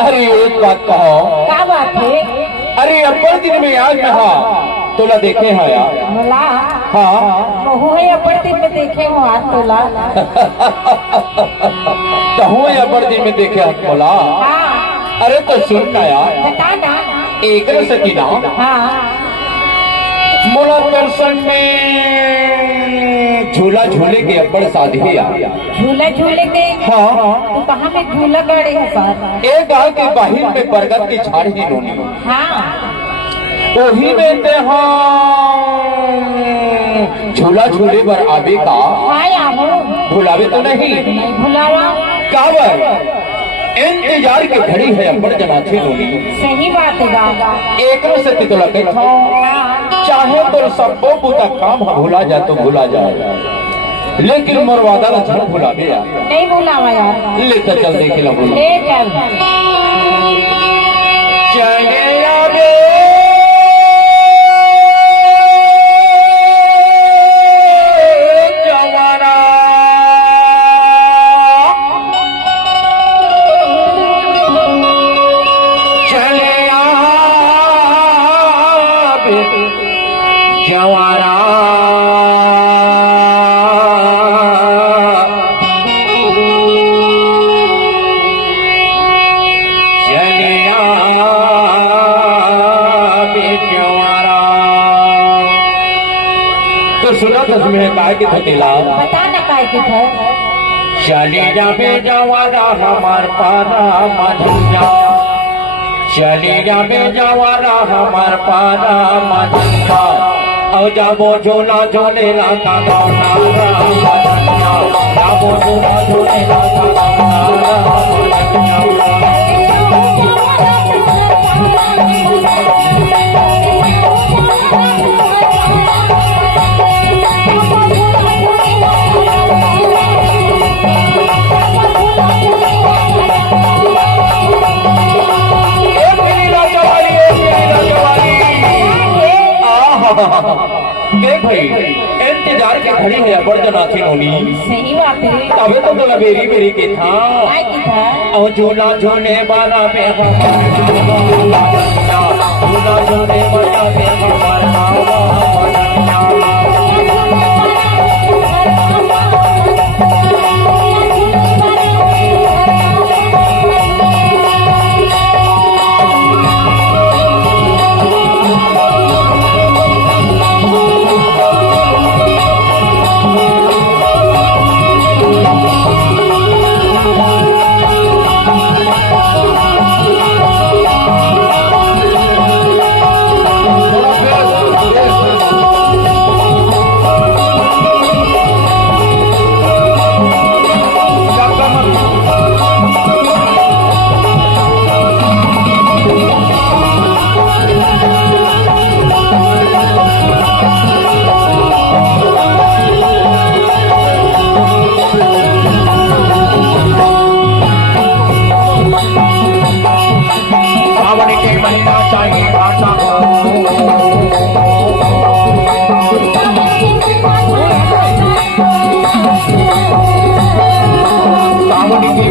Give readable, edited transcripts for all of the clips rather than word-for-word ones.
अरे एक बात कहो। क्या बात है? अरे अब्बड़ दिन में आज यहाँ तोला देखे है यार। बोला हाँ बहु है अब्बड़ दिन में देखे हो आज तोला। तो हूँ अब्बड़ दिन में देखे है तोला। हाँ अरे तो सुन ना यार, बता ना। एक सकी ना हाँ मोला दर्शन में झूला झूले के अब्बड़ शादी है यार। झूले झूले के हाँ तू कहाँ में झूला गाड़े है सर? एक गाँव के बाहिर में बरगद की झाड़ ही नोनी। हाँ वही में ते झूला झूले पर आवे का। हाँ यार भुलावे तो नहीं। नहीं भुलावा। काबर इंतजार की घड़ी है अब्बड़ जनाथी नोनी। सही बात है बाबा। एक से तो लगे था चाहे तो सबको पूरा काम भूला जाए तो भूला जाए, लेकिन मरवादा न झड़ भुला गया। नहीं भुलावा यार। ले तो चल देखे ला बोलो। ले चल चले आवे जवाना चले आवे जवाना सुना था तुम्हें काय के थकेला। बता ना काय के था। चली जाबे जवाना हमार पारा मनिया, चली जाबे जवाना हमार पारा मनिया, औ जाबो झोला झोले लाका गाना मनिया, जाबो झोला झोले लाका गाना मनिया। देख भाई इंतजार की घड़ी है अब्बड़ जनाथी नोनी। सही बात है। तबे तो बोला बेरी बेरी के था। काय के था? और झूला झूले वाला पे झूला झूले वाला पे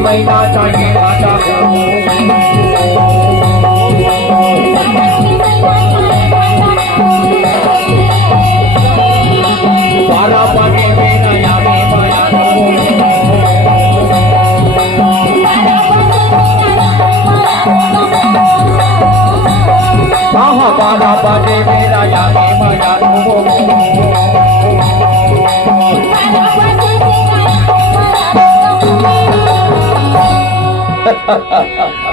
महीना चाहिए आटा पाला पानी में नया में माया कहाँ पाला पानी में नया में माया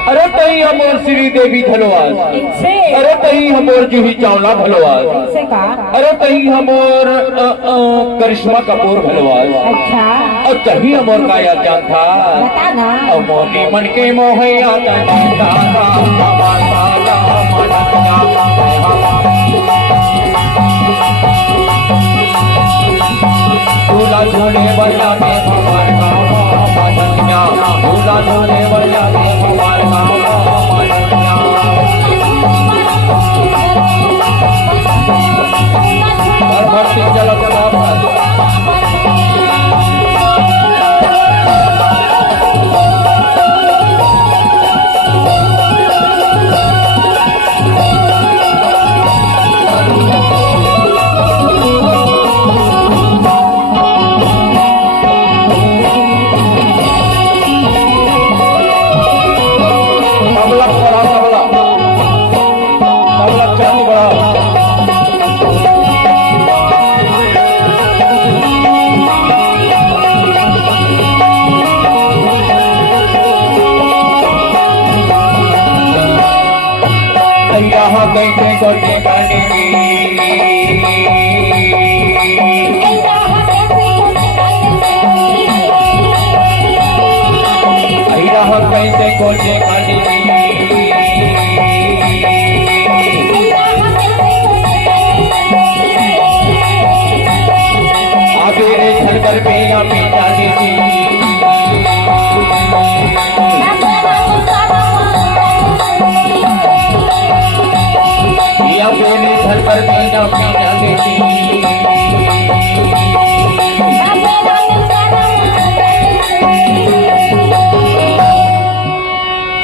अरे तही हमोर श्री देवी धनवास, अरे तही हमोर जूही चावला भलवास, अरे तही हमोर करिश्मा कपूर भलवास। अच्छा और तही हमोर काया जान था और मोनी मन के मोहया झूला झूले बजा के हमार गाँव झूला झूले बजा के हमार गाँव भक्ति जल जला राह कैसे कोटे गाने राह कैसे कोटे गाने आगे रे छलकर पे या पे जाने या बेने छलकर पे या पे जाने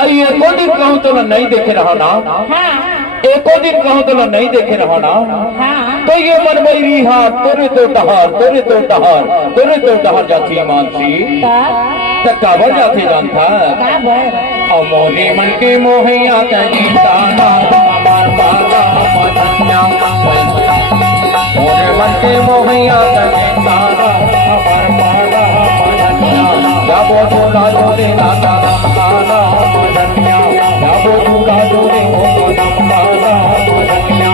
अरे एको दिन कहूँ तो नहीं देखे रहो ना एको दिन कहूँ तो नहीं देखे रहो ना तो ये मन मेरी हाँ तोरे तो डहार जाती मानसी काबर जाते जानता मोरे मन के मोहैया ताना हमार बाला मदन्या मोरे मन के मोहैया ताना हमार बाला मदन्या जाबो झूला जोरे लाला लाला मदन्या जाबो झूला जोरे हो मदम बाला मदन्या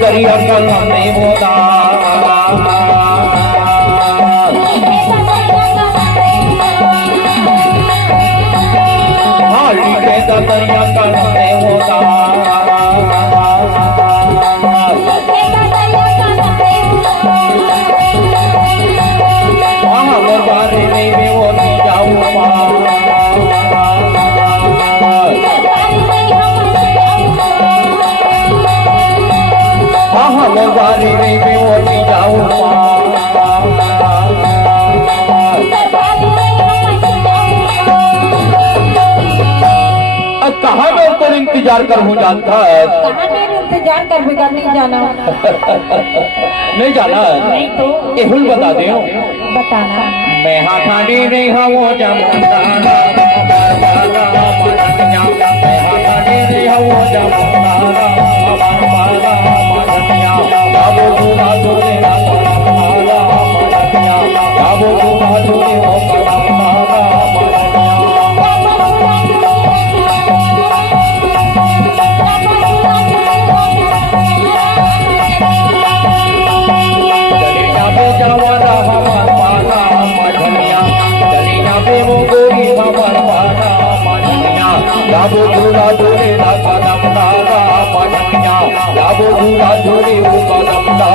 दरिया का नहीं होता हाँ लिखे का दरिया का नहीं होता हाँ बारे नहीं में वो नहीं जाऊँगा बारी नहीं में वो नहीं जाऊँगा अब कहाँ मैं तो इंतजार करूँ जानता है कहाँ मेरे इंतजार कर बिगड़ नहीं जाना नहीं जाना नहीं तो एहुल बता दे बताना मैं हाँ ठाडी नहीं हाँ वो जमुना मैं हाँ ठाडी नहीं हाँ वो जमुना बाबू दूना दूने ना माला मदनिया बाबू दूना दूने हो माला दलिया पे जवाना हमार पाना मदनिया दलिया पे वो गोरी हमार पाना मदनिया बाबू दूना दूने ना कदम डाला मदनिया बाबू दूना दूने वो कदम डाला